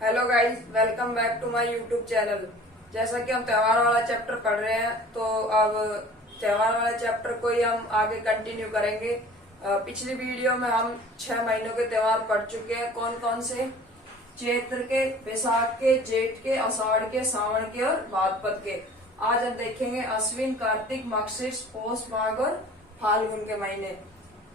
Hello guys, welcome back to my YouTube channel. जैसा कि हम त्योहार वाला चैप्टर पढ़ रहे हैं, तो अब त्योहार वाले चैप्टर को ही हम आगे कंटिन्यू करेंगे। पिछली वीडियो में हम 6 महीनों के त्योहार पढ़ चुके हैं। कौन कौन से? चैत्र के, बैसाख के, जेठ के, आषाढ़ के, सावन के और भाद्रपद के। आज हम देखेंगे अश्विन, कार्तिक, मार्गशीर्ष, पौष, माघ और फाल्गुन के महीने।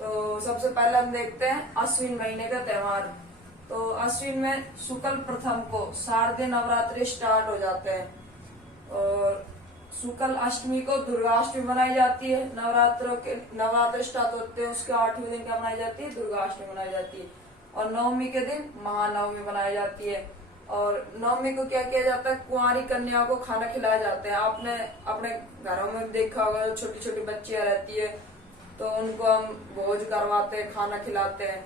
तो सबसे पहले हम देखते हैं अश्विन महीने का त्योहार। तो अश्विन में शुक्ल प्रथम को शारदीय नवरात्रि स्टार्ट हो जाते हैं और शुक्ल अष्टमी को दुर्गाष्टमी मनाई जाती है। नवरात्र स्टार्ट होते हैं, उसके 8वें दिन क्या मनाई जाती है? दुर्गाष्टमी मनाई जाती है। और नवमी के दिन महानवमी मनाई जाती है। और नवमी को क्या किया जाता है? कुंवारी कन्याओं को खाना खिलाया जाता है। आपने अपने घरों में देखा होगा, जो छोटी छोटी बच्चियां रहती है तो उनको हम भोज करवाते हैं, खाना खिलाते हैं,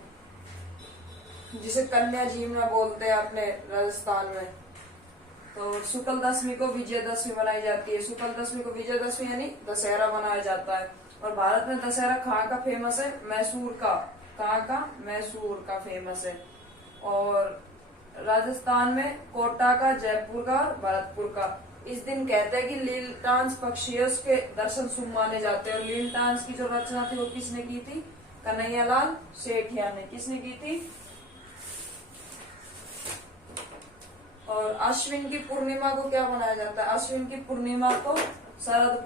जिसे कन्या झीमना बोलते हैं अपने राजस्थान में। तो शुक्ल दशमी को विजयदशमी मनाई जाती है। शुक्ल दशमी को विजयदशमी यानी दशहरा मनाया जाता है। और भारत में दशहरा कहाँ का फेमस है? मैसूर का। कहाँ का? मैसूर का फेमस है। और राजस्थान में कोटा का, जयपुर का और भरतपुर का। इस दिन कहते हैं कि लीलटांस पक्षियों के दर्शन शुभ माने जाते हैं। और लीलटांस की जो रचना थी वो किसने की थी? कन्हैयालाल सेठिया ने। किसने की थी? और अश्विन की पूर्णिमा को क्या मनाया जाता है? अश्विन की पूर्णिमा को शरद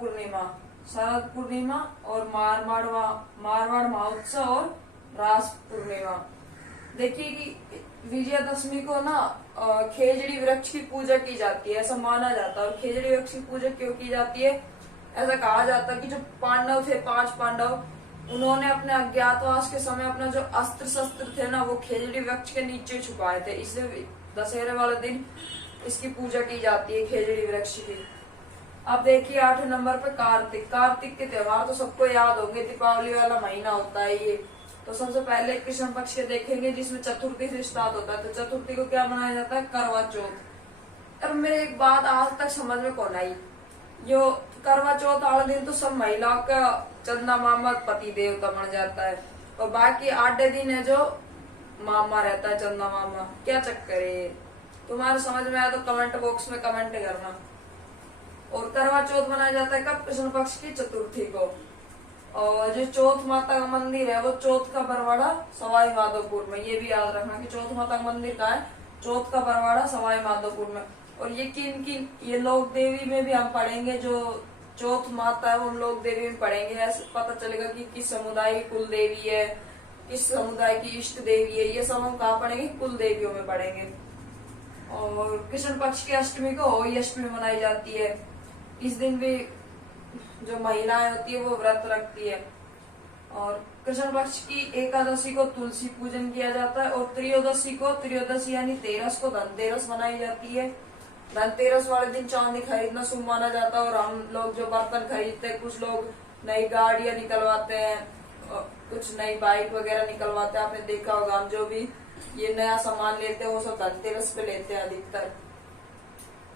पूर्णिमा और मारवाड़ महोत्सव और रास पूर्णिमा। देखिए कि विजयदशमी को ना खेजड़ी वृक्ष की पूजा की जाती है, ऐसा माना जाता है। और खेजड़ी वृक्ष की पूजा क्यों की जाती है? ऐसा कहा जाता है कि जो पांडव थे, 5 पांडव, उन्होंने अपने अज्ञातवास के समय अपना जो अस्त्र शस्त्र थे ना, वो खेजड़ी वृक्ष के नीचे छुपाए थे। इसलिए दशहरे वाले दिन इसकी पूजा की जाती है, खेजड़ी वृक्ष की। अब देखिए 8 नंबर पे कार्तिक। कार्तिक के त्योहार तो सबको याद होंगे, दीपावली वाला महीना होता है ये। तो सबसे पहले कृष्ण पक्ष के देखेंगे, जिसमें चतुर्थी से स्टार्ट होता है। तो चतुर्थी को क्या मनाया जाता है? करवा चौथ। अब मेरे एक बात आज तक समझ में कौन आई, जो करवा चौथ वाले दिन तो सब महिलाओं का चंदा मामा पति देवता बन जाता है, और बाकी 8 दिन है जो मामा रहता है, चंदा मामा। क्या चक्कर है? तुम्हारे समझ में आया तो कमेंट बॉक्स में कमेंट करना। और करवा चौथ मनाया जाता है कब? कृष्ण पक्ष की चतुर्थी को। और जो चौथ माता का मंदिर है वो चौथ का बरवाड़ा सवाई माधोपुर में। ये भी याद रखना कि चौथ माता का मंदिर कहाँ है? चौथ का बरवाड़ा सवाई माधोपुर में। और ये किन ये लोक देवी में भी हम पढ़ेंगे, जो चौथ माता है वो लोक देवी में पढ़ेंगे। ऐसे पता चलेगा कि किस समुदाय की कुल देवी है, किस समुदाय की इष्ट देवी है। ये सब हम कहाँ पढ़ेंगे? कुल देवियों में पढ़ेंगे। और कृष्ण पक्ष की अष्टमी को होली अष्टमी मनाई जाती है। इस दिन भी जो महिलाएं होती है वो व्रत रखती है। और कृष्ण पक्ष की एकादशी को तुलसी पूजन किया जाता है। और त्रयोदशी यानी 13 को धनतेरस मनाई जाती है। धनतेरस वाले दिन चांदी खरीदना शुभ माना जाता है। और हम लोग जो बर्तन खरीदते हैं, कुछ लोग नई गाड़ियां निकलवाते हैं, कुछ नई बाइक वगैरह निकलवाते हैं। आपने देखा होगा, हम जो भी ये नया सामान लेते हैं वो सब धनतेरस पे लेते हैं अधिकतर।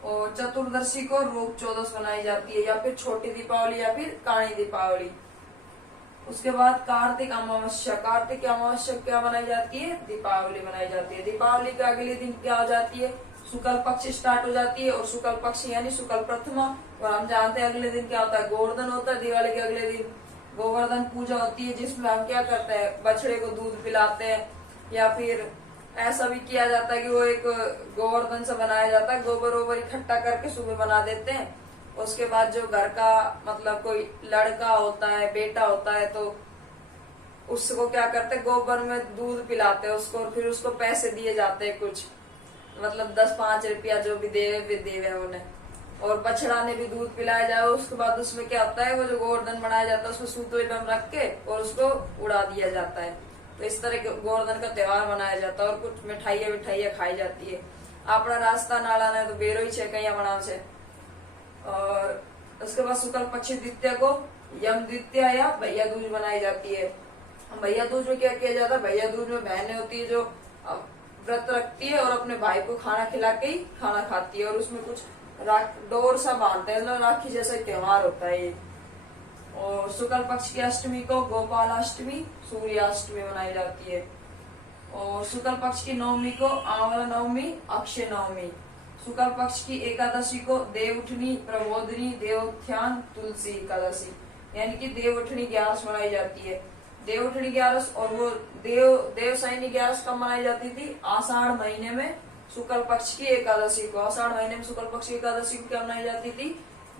और चतुर्दशी को रूप चौदस मनाई जाती है, या फिर छोटी दीपावली या फिर काणी दीपावली। उसके बाद कार्तिक अमावस्या। कार्तिक अमावस्या क्या मनाई जाती है? दीपावली मनाई जाती है। दीपावली के अगले दिन क्या हो जाती है? शुक्ल पक्ष स्टार्ट हो जाती है। और शुक्ल पक्ष यानी शुक्ल प्रथमा। और हम जानते हैं अगले दिन क्या होता है? गोवर्धन होता है। दिवाली के अगले दिन गोवर्धन पूजा होती है, जिसमें हम क्या करते हैं? बछड़े को दूध पिलाते हैं, या फिर ऐसा भी किया जाता है कि वो एक गोवर्धन से बनाया जाता है, गोबर वोबर इकट्ठा करके सुबह बना देते हैं। उसके बाद जो घर का मतलब कोई लड़का होता है, बेटा होता है, तो उसको क्या करते हैं? गोबर में दूध पिलाते हैं उसको, और फिर उसको पैसे दिए जाते हैं, कुछ मतलब 10-5 रुपया जो भी देवे उन्हें। और बछड़ा ने भी दूध पिलाया जाए। उसके बाद उसमें क्या होता है? वो जो गोवर्धन बनाया जाता है उसको सूतरे में रख के और उसको उड़ा दिया जाता है। तो इस तरह के गोवर्धन का त्योहार मनाया जाता है। और कुछ मिठाइयाँ खाई जाती है। अपना राजस्थान आला ने तो बेरो ही कहीं बनाव से। और उसके बाद शुक्ल पक्ष द्वितीया को यम द्वितीया या भैया दूज मनाई जाती है। भैया दूज में क्या किया जाता है? भैया दूज में बहनें होती है जो व्रत रखती है और अपने भाई को खाना खिला के ही खाना खाती है। और उसमें कुछ डोर सा बांधते हैं, राखी जैसा त्योहार होता है ये। और शुक्ल पक्ष की अष्टमी को गोपालाष्टमी, सूर्याष्टमी मनाई जाती है। और शुक्ल पक्ष की नवमी को आंवला नवमी, अक्षय नवमी। शुक्ल पक्ष की एकादशी को देवउठनी, प्रबोधनी, देवोत्थान, तुलसी एकादशी, यानी कि देवउठनी 11 मनाई जाती है। देवउठनी 11 और वो देवशयनी 11 कब मनाई जाती थी? आषाढ़ महीने में शुक्ल पक्ष की एकादशी को। आषाढ़ महीने में शुक्ल पक्ष की एकादशी को क्या मनाई जाती थी?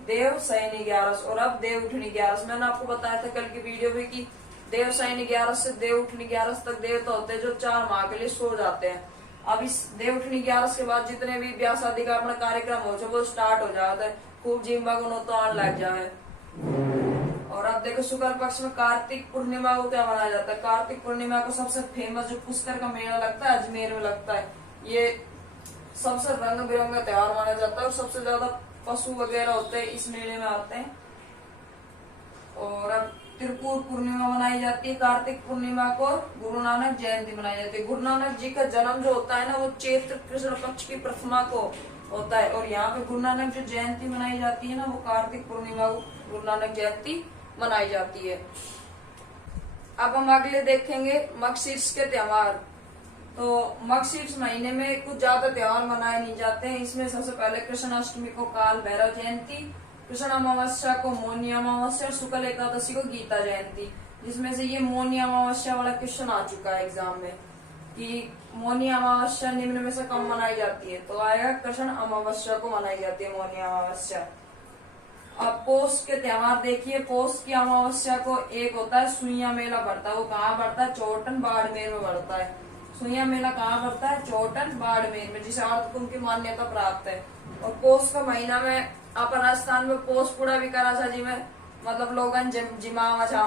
देवशयनी 11। और अब देवउठनी 11। मैंने आपको बताया था कल की वीडियो में कि देवशयनी 11 से देवउठनी 11 तक देवता होते हैं जो 4 माह के लिए सो जाते हैं। अब इस देवउठनी 11 के बाद जितने भी ब्याह शादी का अपना कार्यक्रम हो वो स्टार्ट हो जाता है, खूब जिम्बा गुनो तो आने लग जाए। और अब देखो शुक्ल पक्ष में कार्तिक पूर्णिमा को क्या मनाया जाता है? कार्तिक पूर्णिमा को सबसे फेमस जो पुष्कर का मेला लगता है अजमेर में लगता है, ये सबसे रंग बिरंगा त्योहार माना जाता है और सबसे ज्यादा पशु वगैरह होते हैं इस मेले में आते हैं। और अब त्रिपुर पूर्णिमा मनाई जाती है कार्तिक पूर्णिमा को। गुरु नानक जयंती मनाई जाती है। गुरु नानक जी का जन्म जो होता है ना वो चैत्र कृष्ण पक्ष की प्रथमा को होता है। और यहाँ पे गुरु नानक जो जयंती मनाई जाती है ना वो कार्तिक पूर्णिमा को गुरु नानक जयंती मनाई जाती है। अब हम अगले देखेंगे मगशीर्ष के त्योहार। तो मगशीर्ष महीने में कुछ ज्यादा त्योहार मनाए नहीं जाते हैं। इसमें सबसे पहले कृष्णाष्टमी को काल भैरव जयंती, कृष्ण अमावस्या को मौनी अमावस्या और शुक्ल एकादशी को गीता जयंती। जिसमें से ये मौनी अमावस्या वाला क्वेश्चन आ चुका है एग्जाम में कि मौनी अमावस्या निम्न में से कब मनाई जाती है? तो आएगा कृष्ण अमावस्या को मनाई जाती है मौनी अमावस्या। अब पोष के त्योहार देखिए। पोष की अमावस्या को एक होता है सुइया मेला बढ़ता है। वो कहाँ बढ़ता है? चौटन बाड़मेर में बढ़ता है। सुइया मेला कहाँ बढ़ता है? चौटन बाड़मेर में, जिसे अर्ध कुंभ की मान्यता प्राप्त है। और पोष का महीना में अपन राजस्थान में पोष पूरा भी करा था जी में, मतलब लोगन जिमा जा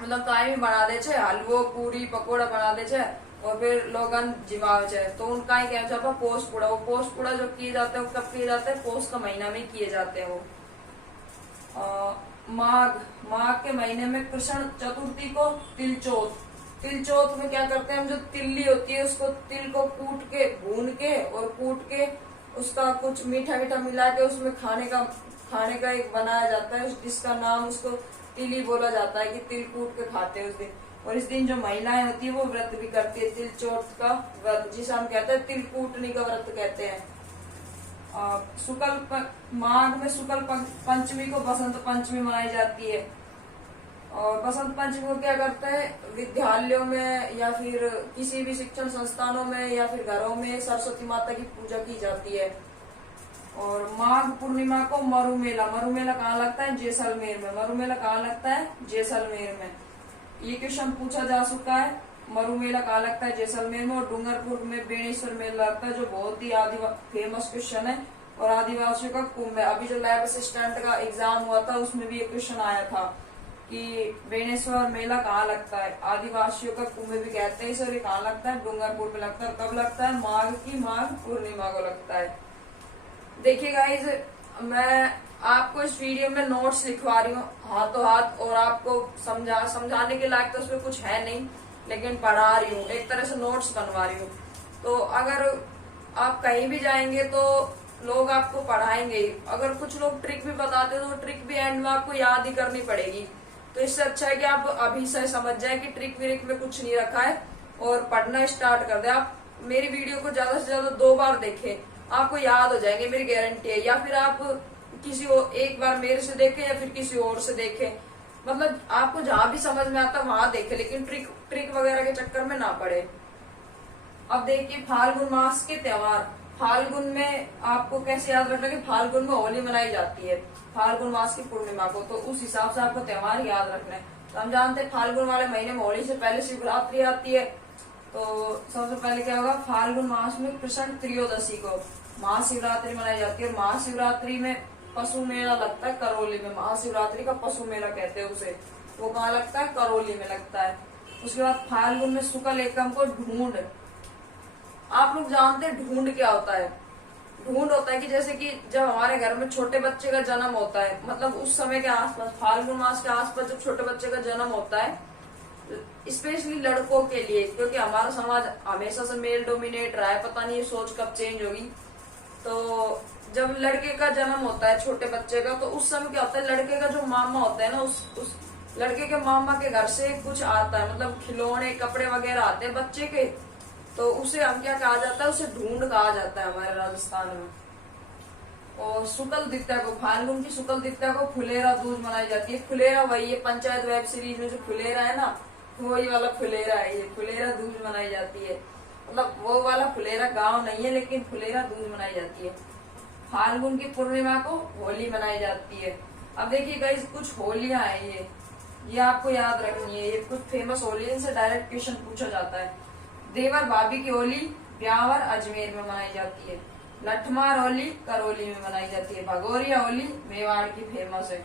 मतलब काय भी बना दे छे, हलवो पूरी पकोड़ा बना दे छे और फिर लोगन जिमावे छे, तो उनका ही क्या जाता है पोष पूरा। वो पोष पूरा जो किए जाते हैं वो कब किए जाते हैं? पोष का महीना में किए जाते हैं वो। माघ के महीने में कृष्ण चतुर्थी को तिलचौथ। तिलचौथ में क्या करते हैं हम? जो तिल्ली होती है उसको तिल को कूट के भून के और कूट के उसका कुछ मीठा मीठा मिला के उसमें खाने का एक बनाया जाता है जिसका नाम उसको तिली बोला जाता है कि तिल कूट के खाते हैं उस दिन। और इस दिन जो महिलाएं होती है वो व्रत भी करती है, तिलचौथ का व्रत, जिसे हम कहते हैं तिल कूटनी का व्रत कहते हैं। माघ में शुक्ल पंचमी को बसंत पंचमी मनाई जाती है। और बसंत पंचमी को क्या करते हैं? विद्यालयों में या फिर किसी भी शिक्षण संस्थानों में या फिर घरों में सरस्वती माता की पूजा की जाती है। और माघ पूर्णिमा को मरु मेला कहाँ लगता है? जैसलमेर में। मरु मेला कहाँ लगता है? जैसलमेर में। ये क्वेश्चन पूछा जा चुका है। मरु मेला कहाँ लगता है? जैसलमेर में। और डूंगरपुर में बेणेश्वर मेला लगता है जो बहुत ही फेमस क्वेश्चन है और आदिवासियों का कुंभ है। अभी जो लैब असिस्टेंट का एग्जाम हुआ था उसमें भी एक क्वेश्चन आया था कि बेणेश्वर मेला कहाँ लगता है? आदिवासियों का कुंभ भी कहते हैं इसे। और ये कहाँ लगता है? डूंगरपुर में लगता है। कब लगता है? माघ पूर्णिमा को लगता है। देखिए गाइस, मैं आपको इस वीडियो में नोट्स लिखवा रही हूँ हाथों हाथ और आपको समझाने के लायक तो उसमें कुछ है नहीं, लेकिन पढ़ा रही हूँ, एक तरह से नोट्स बनवा रही हूँ। तो अगर आप कहीं भी जाएंगे तो लोग आपको पढ़ाएंगे। अगर कुछ लोग ट्रिक भी बताते हैं तो ट्रिक भी एंड में आपको याद ही करनी पड़ेगी। तो इससे अच्छा है कि आप अभी से समझ जाए कि ट्रिक विरिक में कुछ नहीं रखा है और पढ़ना स्टार्ट कर दे। आप मेरी वीडियो को ज्यादा से ज्यादा 2 बार देखें, आपको याद हो जाएंगे, मेरी गारंटी है। या फिर आप किसी एक बार मेरे से देखें या फिर किसी और से देखें, मतलब आपको जहां भी समझ में आता वहां देखें, लेकिन ट्रिक वगैरह के चक्कर में ना पड़े। अब देखिए फाल्गुन मास के त्योहार। फाल्गुन में आपको कैसे याद रखना कि फाल्गुन में होली मनाई जाती है फाल्गुन मास की पूर्णिमा को, तो उस हिसाब से आपको त्योहार याद रखना है। तो हम जानते हैं फाल्गुन वाले महीने में होली से पहले शिवरात्रि आती है। तो सबसे पहले क्या होगा? फाल्गुन मास में कृष्ण त्रयोदशी को महाशिवरात्रि मनाई जाती है। और महाशिवरात्रि में पशु मेला लगता है करौली में। महाशिवरात्रि का पशु मेला कहते हैं उसे। वो कहाँ लगता है? करौली में लगता है। उसके बाद फाल्गुन में शुक्ल एकम को ढूंढ। आप लोग जानते हैं ढूंढ क्या होता है? ढूंढ होता है कि जैसे कि जब हमारे घर में छोटे बच्चे का जन्म होता है, मतलब उस समय के आसपास, फाल्गुन मास के आसपास जब छोटे बच्चे का जन्म होता है, स्पेशली लड़कों के लिए, क्योंकि हमारा समाज हमेशा से मेल डोमिनेट रहा है, पता नहीं ये सोच कब चेंज होगी। तो जब लड़के का जन्म होता है छोटे बच्चे का, तो उस समय क्या होता है? लड़के का जो मामा होता है ना, उस लड़के के मामा के घर से कुछ आता है, मतलब खिलौने कपड़े वगैरह आते हैं बच्चे के। तो उसे हम क्या कहा जाता है, उसे ढूंढ कहा जाता है हमारे राजस्थान में। और शुक्ल द्वितीया को, फाल्गुन की शुक्ल द्वितीया को फुलेरा दूज मनाई जाती है। फुलेरा वही है, पंचायत वेब सीरीज में जो फुलेरा है ना, वही वाला फुलेरा है, ये फुलेरा दूज मनाई जाती है। मतलब वो वाला फुलेरा गांव नहीं है, लेकिन फुलेरा दूज मनाई जाती है। फाल्गुन की पूर्णिमा को होली मनाई जाती है। अब देखिए गाइस, कुछ होलियां हैं ये आपको याद रखनी है, ये कुछ फेमस होली है, इनसे डायरेक्ट क्वेश्चन पूछा जाता है। देवर भाभी की होली ब्यावर अजमेर में मनाई जाती है। लठमार होली करौली में मनाई जाती है। भगोरिया होली मेवाड़ की फेमस है।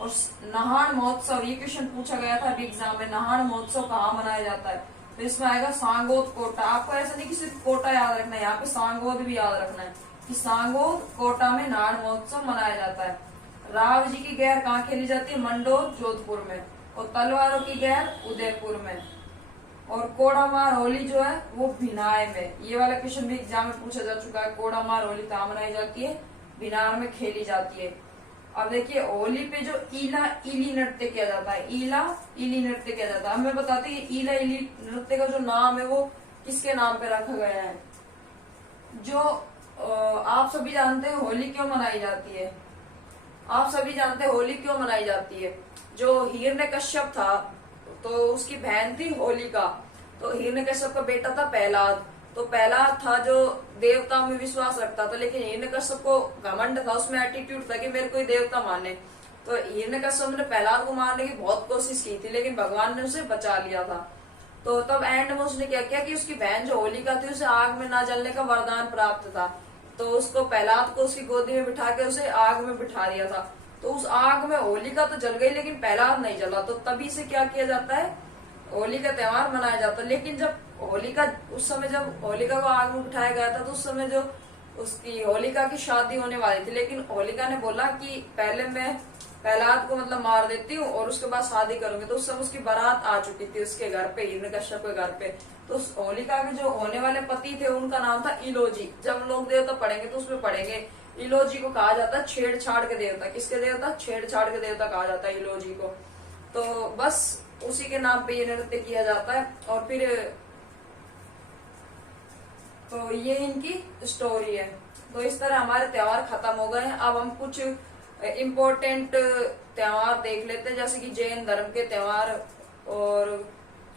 और नहान महोत्सव, ये क्वेश्चन पूछा गया था अभी एग्जाम में, नहान महोत्सव कहाँ मनाया जाता है, तो इसमें आएगा सांगोद कोटा। आपको ऐसा नहीं कि सिर्फ कोटा याद रखना है, यहाँ पे सांगोद भी याद रखना है कि सांगोद कोटा में नहान महोत्सव मनाया जाता है। राव जी की गैर कहाँ खेली जाती है, मंडोर जोधपुर में। और तलवारों की गैर उदयपुर में। और कोड़ामार होली जो है वो भिनाय में। ये वाला क्वेश्चन भी एग्जाम में पूछा जा चुका है, कोड़ामार होली कहाँ मनाई जाती है, भिनार में खेली जाती है। अब देखिए होली पे जो ईला इली नृत्य किया जाता है, ईला इली नृत्य किया जाता है। हमें बताते हैं ईला इली नृत्य का जो नाम है वो किसके नाम पे रखा गया है। जो आप सभी जानते हैं होली क्यों मनाई जाती है, आप सभी जानते हैं होली क्यों मनाई जाती है। जो हिरण्यकश्यप था, तो उसकी बहन थी होलिका, तो हिरण्यकश्यप का बेटा था प्रहलाद। तो प्रहलाद था जो देवताओं में विश्वास रखता था, लेकिन हिरण्यकश्यप को घमंड था, उसमें एटीट्यूड था कि मेरे को देवता माने। तो हिरण्यकश्यप ने प्रहलाद को मारने की बहुत कोशिश की थी, लेकिन भगवान ने उसे बचा लिया था। तो तब एंड में उसने क्या किया कि उसकी बहन जो होलिका थी उसे आग में ना जलने का वरदान प्राप्त था। तो उसको प्रहलाद को उसकी गोदी में बिठा के उसे आग में बिठा दिया था। तो उस आग में होलिका तो जल गई, लेकिन प्रहलाद नहीं जला। तो तभी से क्या किया जाता है, होली का त्योहार मनाया जाता है। लेकिन जब होलिका, उस समय जब होलिका को आग में बिठाया गया था, तो उस समय जो उसकी होलिका की शादी होने वाली थी, लेकिन होलिका ने बोला कि पहले मैं प्रहलाद को मतलब मार देती हूँ और उसके बाद शादी करूंगी। तो उस समय उसकी बारात आ चुकी थी उसके घर पे, हिरण्यकश्यप के घर पे। तो उस होलिका के जो होने वाले पति थे उनका नाम था इलोजी। जब लोग देवता पढ़ेंगे तो उसमें पढ़ेंगे इलोजी को कहा जाता है छेड़छाड़ के देवता। किसके देवता, छेड़छाड़ के देवता कहा जाता है इलोजी को। तो बस उसी के नाम पे ये नृत्य किया जाता है। और फिर तो ये इनकी स्टोरी है। तो इस तरह हमारे त्योहार खत्म हो गए हैं। अब हम कुछ इम्पोर्टेंट त्योहार देख लेते हैं, जैसे कि जैन धर्म के त्योहार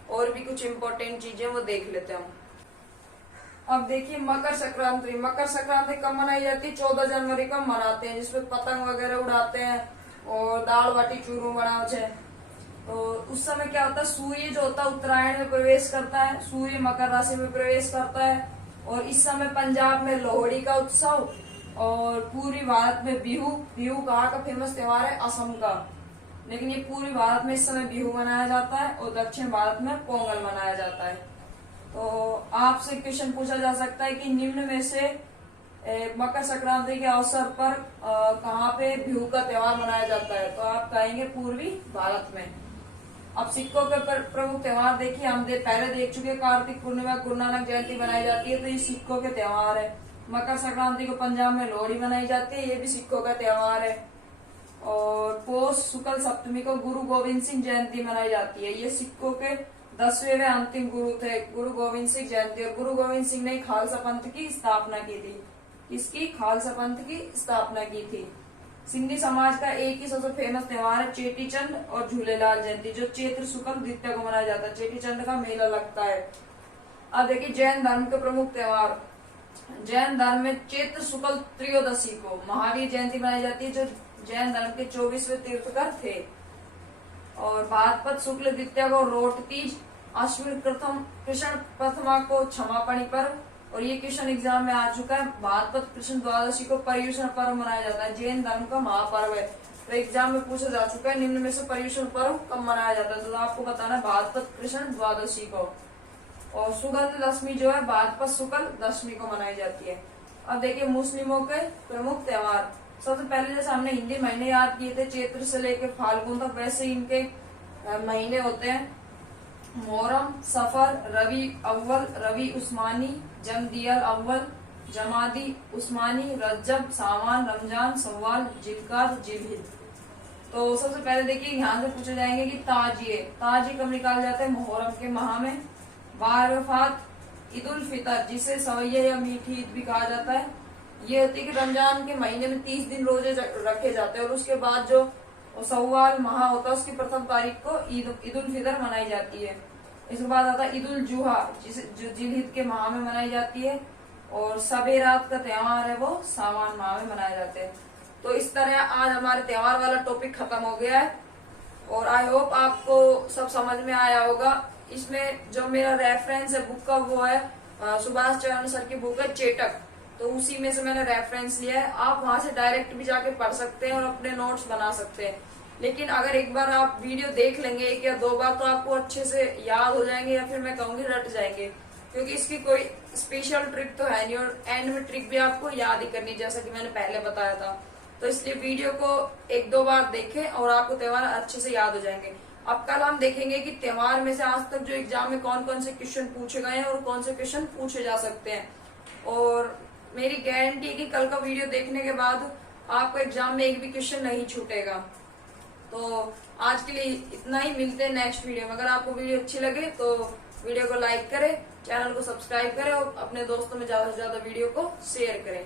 और भी कुछ इम्पोर्टेंट चीजें वो देख लेते हैं हम। अब देखिए मकर संक्रांति। मकर संक्रांति कब मनाई जाती है, 14 जनवरी को मनाते हैं, जिसपे पतंग वगैरह उड़ाते हैं और दाल बाटी चूरू बनाओ छे। तो उस समय क्या होता है, सूर्य जो होता है उत्तरायण में प्रवेश करता है, सूर्य मकर राशि में प्रवेश करता है। और इस समय पंजाब में लोहड़ी का उत्सव और पूर्वी भारत में बिहू। बिहू कहाँ का फेमस त्योहार है, असम का, लेकिन ये पूर्वी भारत में इस समय बिहू मनाया जाता है और दक्षिण भारत में पोंगल मनाया जाता है। तो आपसे क्वेश्चन पूछा जा सकता है कि निम्न में से मकर संक्रांति के अवसर पर कहाँ पे बिहू का त्योहार मनाया जाता है, तो आप कहेंगे पूर्वी भारत में। अब सिखों के प्रमुख त्योहार देखिए, हम पहले देख चुके, कार्तिक पूर्णिमा, गुरु नानक जयंती मनाई जाती है, तो ये सिखों के त्योहार है। मकर संक्रांति को पंजाब में लोहड़ी मनाई जाती है, ये भी सिखों का त्योहार है। और पोष शुक्ल सप्तमी को गुरु गोविंद सिंह जयंती मनाई जाती है, ये सिखों के 10वें व अंतिम गुरु थे, गुरु गोविंद सिंह जयंती। और गुरु गोविंद सिंह ने खालसा पंथ की स्थापना की थी। इसकी खालसा पंथ की स्थापना की थी। सिंधी समाज का एक ही सबसे फेमस त्योहार है चेटीचंड और झूलेलाल जयंती, जो चैत्र शुक्ल द्वितीया को मनाया जाता है। चेटीचंड का मेला लगता है। अब देखिए जैन धर्म के प्रमुख त्योहार। जैन धर्म में चैत्र शुक्ल त्रयोदशी को महावीर जयंती मनाई जाती है, जो जैन धर्म के 24वें तीर्थकर थे। और भाद्रपद शुक्ल द्वितीया को रोट तीज, अश्विन प्रथम कृष्ण प्रथमा को क्षमापणी पर्व। और ये क्वेश्चन एग्जाम में आ चुका है। भाद्रपद कृष्ण द्वादशी को पर्युषण पर्व मनाया जाता है, जैन धर्म का महापर्व है। तो एग्जाम में पूछा जा चुका है निम्न में से पर्युषण पर्व कब मनाया जाता है, तो आपको बताना है भाद्रपद कृष्ण द्वादशी को। और सुगंध दशमी जो है भाद्रपद शुक्ल दशमी को मनाई जाती है। अब देखिए मुस्लिमों के प्रमुख त्योहार। सबसे पहले जैसे हमने हिंदी महीने याद किए थे चैत्र से लेकर फाल्गुन तक, वैसे इनके महीने होते हैं मोहर्रम, सफर, रबी अव्वल, रबी उस्मानी, जमदियल अव्वल, जमादी उस्मानी, रजब, सावन, रमजान, सव्वाल, जिलकाद, जिलहिज। तो सबसे पहले देखिए यहाँ से पूछे जाएंगे कि ताजिए कब निकाले जाते हैं, मुहर्रम के माह में। बारवफात ईद उल फितर, जिसे सवैया या मीठी ईद भी कहा जाता है, ये होती है कि रमजान के महीने में 30 दिन रोजे रखे जाते हैं और उसके बाद जो सव्वाल माह होता है उसकी प्रथम तारीख को ईद उल फितर मनाई जाती है। इसके बाद आता है ईद उल जुहा, जिसे जिलहिज के माह में मनाई जाती है, और सबे रात का त्योहार है वो सावन माह में मनाए जाते हैं। तो इस तरह आज हमारे त्योहार वाला टॉपिक खत्म हो गया है और आई होप आपको सब समझ में आया होगा। इसमें जो मेरा रेफरेंस है बुक का वो है सुभाष चौहान सर की बुक है चेटक, तो उसी में से मैंने रेफरेंस लिया है। आप वहां से डायरेक्ट भी जाके पढ़ सकते हैं और अपने नोट्स बना सकते हैं। लेकिन अगर एक बार आप वीडियो देख लेंगे एक या दो बार तो आपको अच्छे से याद हो जाएंगे, या फिर मैं कहूंगी रट जाएंगे, क्योंकि इसकी कोई स्पेशल ट्रिक तो है नहीं और एंड में ट्रिक भी आपको याद ही करनी, जैसा कि मैंने पहले बताया था। तो इसलिए वीडियो को एक दो बार देखें और आपको त्योहार अच्छे से याद हो जाएंगे। अब कल हम देखेंगे कि त्योहार में से आज तक जो एग्जाम में कौन कौन से क्वेश्चन पूछे गए हैं और कौन से क्वेश्चन पूछे जा सकते हैं। और मेरी गारंटी है कि कल का वीडियो देखने के बाद आपको एग्जाम में एक भी क्वेश्चन नहीं छूटेगा। तो आज के लिए इतना ही, मिलते हैं नेक्स्ट वीडियो में। अगर आपको वीडियो अच्छी लगे तो वीडियो को लाइक करें, चैनल को सब्सक्राइब करें और अपने दोस्तों में ज्यादा से ज्यादा वीडियो को शेयर करें।